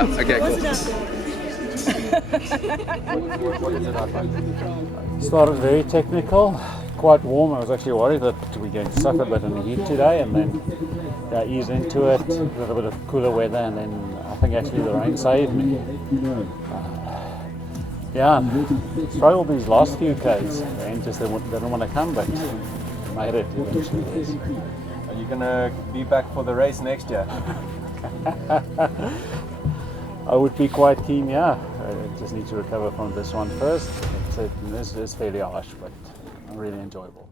No, okay, cool. What is it out like? Started very technical, quite warm. I was actually worried that we're going to suffer a bit in the heat today, and then ease into it, a little bit of cooler weather, and then I think actually the rain saved me. Struggled these last few Ks. Rain just didn't want to come, but made it eventually. Yes. Are you gonna be back for the race next year? I would be quite keen, yeah. I just need to recover from this one first. It's fairly harsh, but really enjoyable.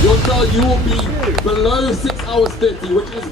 You'll tell you will be below 6 hours 30, which is